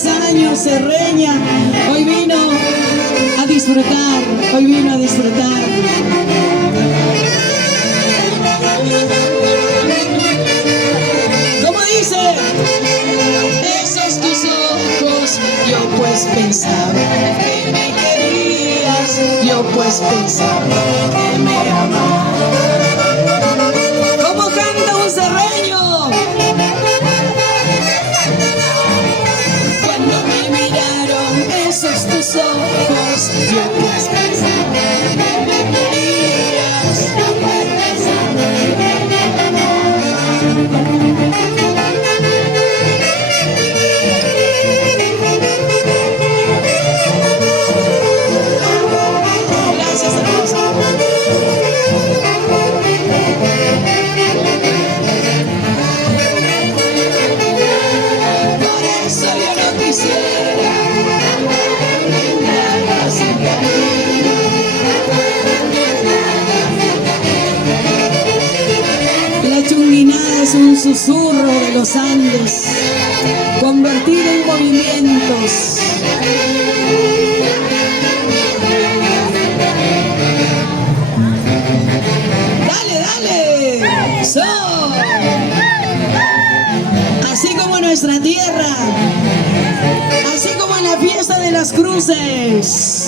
10 años Serreña. Hoy vino a disfrutar, hoy vino a disfrutar. ¿Cómo dice? Esos tus ojos, yo pues pensaba que me querías, yo pues pensaba que me amabas. ¿Cómo canta un serreño? Cuando me miraron esos tus ojos, yo pues pensaba que me querías, yo pues pensaba que me amabas. La chunguinada es un susurro de los Andes, convertido en movimientos. ¡Dale, dale! ¡So! Así como nuestra tierra, así como en la fiesta de las cruces.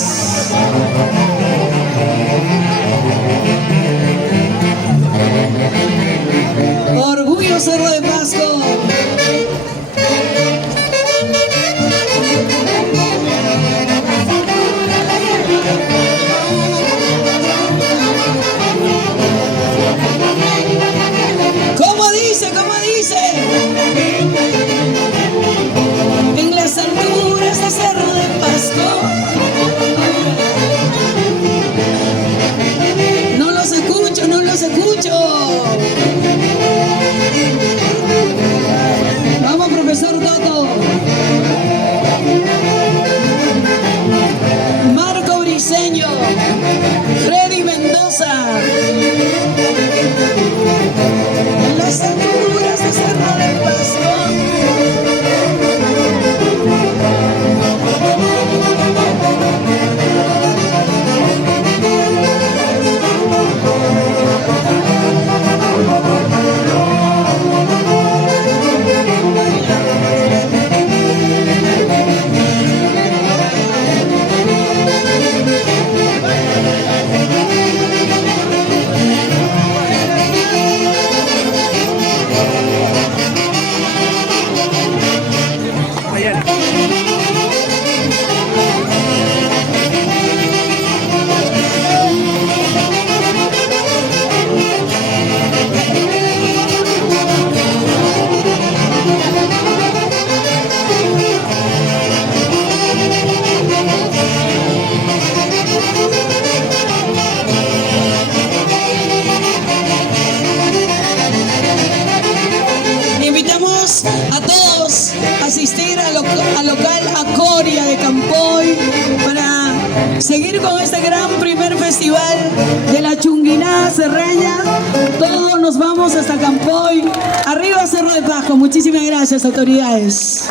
Orgullo Cerro de Pasco. ¿Cómo dice? ¿Cómo dice? En las alturas de Cerro de Pasco. No los escucho, no los escucho. Vamos, profesor Toto. Marco Briceño. Freddy Mendoza. En las alturas de Cerro de Pasco. A todos a asistir al local Acoria de Campoy para seguir con este gran primer festival de la chunguinada serreña. Todos nos vamos hasta Campoy. Arriba Cerro de Pasco. Muchísimas gracias, autoridades.